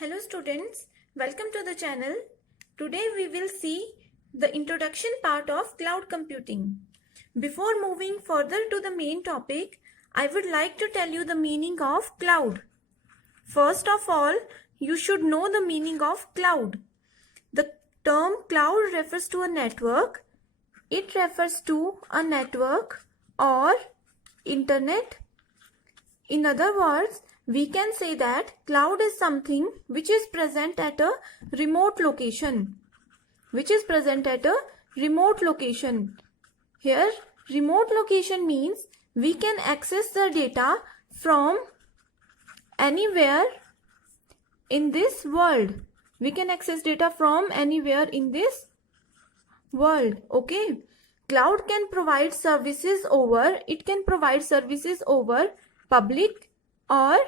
Hello students, welcome to the channel. Today we will see the introduction part of cloud computing. Before moving further to the main topic, I would like to tell you the meaning of cloud. First of all, you should know the meaning of cloud. The term cloud refers to a network. It refers to a network or internet. In other words, we can say that cloud is something which is present at a remote location. Here, remote location means we can access the data from anywhere in this world. Okay. Cloud can provide services over public or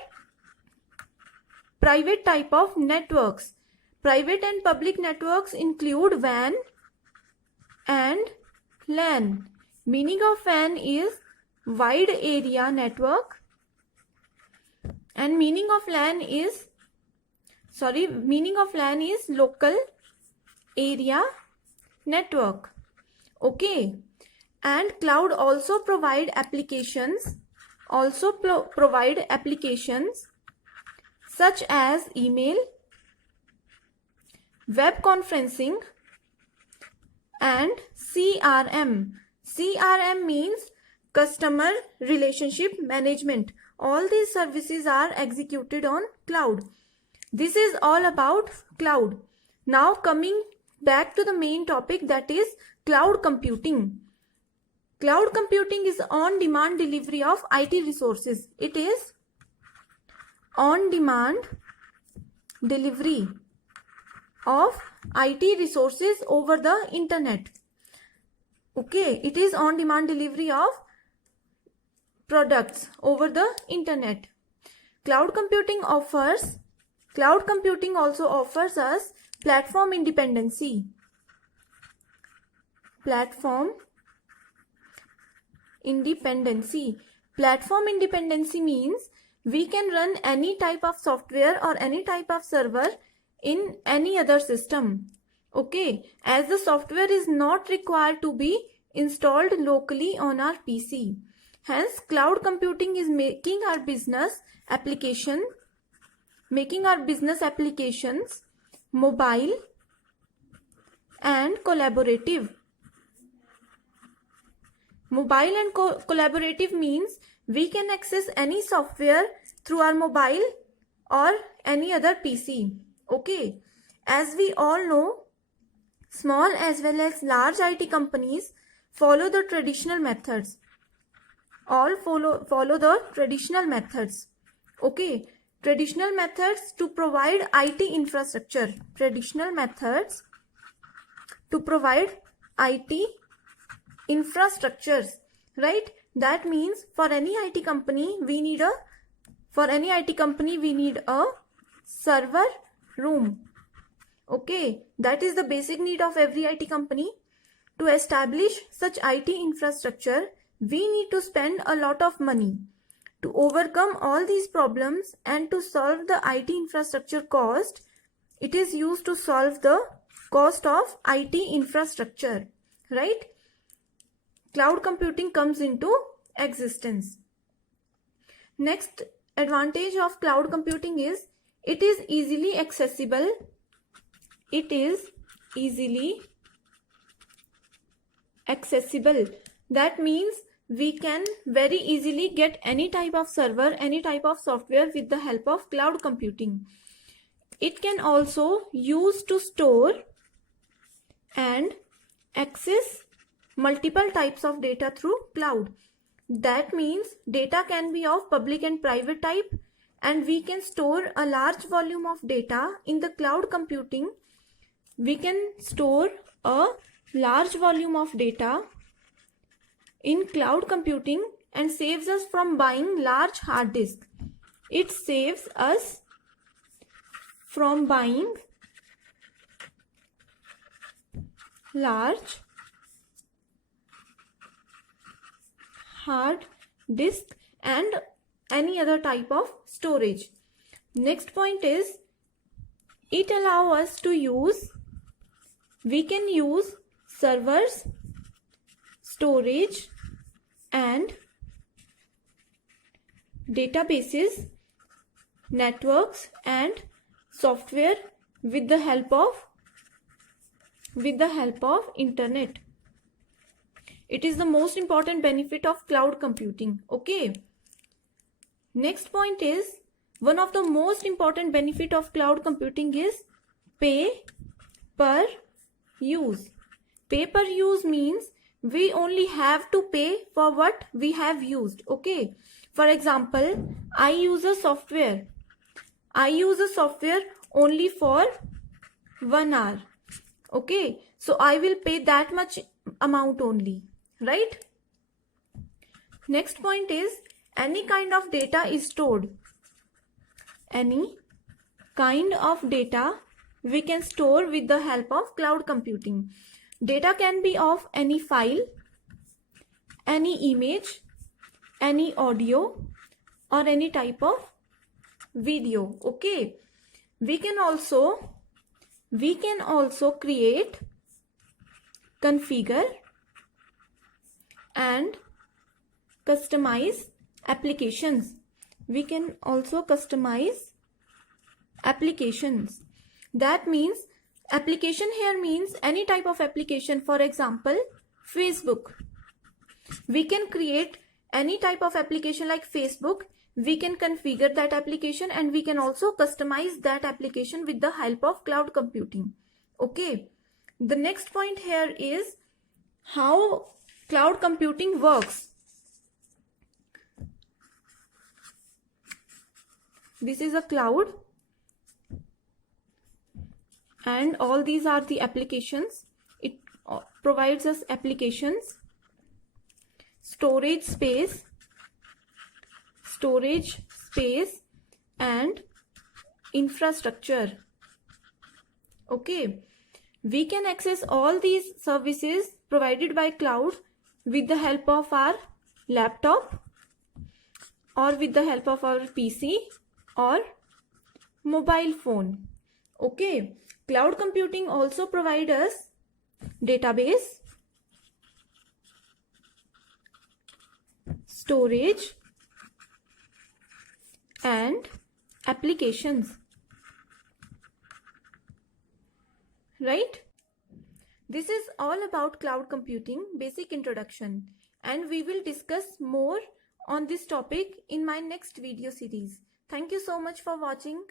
private type of networks. Private and public networks include WAN and LAN. Meaning of WAN is wide area network and meaning of LAN is local area network. Okay. And cloud also provide applications such as email, web conferencing and CRM. CRM means customer relationship management. All these services are executed on cloud. This is all about cloud. Now coming back to the main topic, that is cloud computing. Cloud computing is on-demand delivery of IT resources. It is on-demand delivery of IT resources over the internet. Okay, it is on-demand delivery of products over the internet. Cloud computing also offers us platform independency. Platform independency means we can run any type of software or any type of server in any other system. Okay, as the software is not required to be installed locally on our PC. Hence, cloud computing is making our business applications mobile and collaborative. Mobile and collaborative means we can access any software through our mobile or any other PC. Okay. As we all know, small as well as large IT companies follow the traditional methods. Okay. Traditional methods to provide IT infrastructure. Right? That means for any IT company we need a server room. Okay, that is the basic need of every IT company. To establish such IT infrastructure, we need to spend a lot of money. To overcome all these problems and to solve the IT infrastructure cost, it is used to solve the cost of IT infrastructure. Right? Cloud computing comes into existence. Next advantage of cloud computing is it is easily accessible. That means we can very easily get any type of server, any type of software with the help of cloud computing. It can also use to store and access multiple types of data through cloud. That means data can be of public and private type, and we can store a large volume of data in the cloud computing. We can store a large volume of data in cloud computing and saves us from buying large hard disk. It saves us from buying large hard disk and any other type of storage. Next point is It allows us to use, we can use servers, storage and databases, networks and software with the help of internet. It is the most important benefit of cloud computing. Okay. Next point is, one of the most important benefit of cloud computing is pay per use. Pay per use means we only have to pay for what we have used. Okay. For example, I use a software only for 1 hour. Okay. So I will pay that much amount only, right? Next point is, any kind of data is stored. Any kind of data we can store with the help of cloud computing. Data can be of any file, any image, any audio or any type of video. Okay. We can also create, configure and customize applications. We can also customize applications. That means, application here means any type of application. For example, Facebook. We can create any type of application like Facebook. We can configure that application and we can also customize that application with the help of cloud computing. Okay. The next point here is how cloud computing works. This is a cloud and all these are the applications. It provides us applications, storage space and infrastructure. Okay. We can access all these services provided by cloud with the help of our laptop or with the help of our PC or mobile phone. Okay. Cloud computing also provides us database, storage and applications. Right? This is all about cloud computing basic introduction, and we will discuss more on this topic in my next video series. Thank you so much for watching.